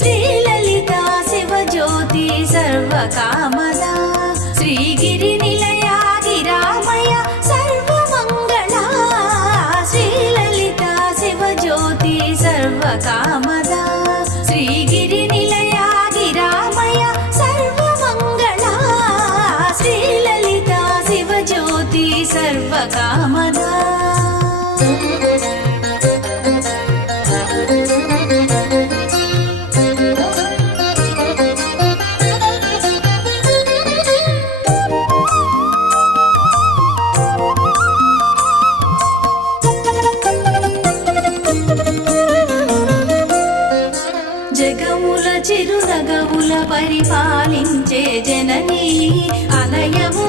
శ్రీలలిత శివజ్యోతి సర్వకామదా శ్రీగిరి నిలయా గిరామయ సర్వమంగళా శ్రీలలిత శివజ్యోతి సర్వకామదా శ్రీగిరి నిలయా గిరామయ సర్వమంగళా శ్రీలలిత శివజ్యోతి సర్వకామదా జగముల చిరునగముల పరిపాలించే జననీ అలయము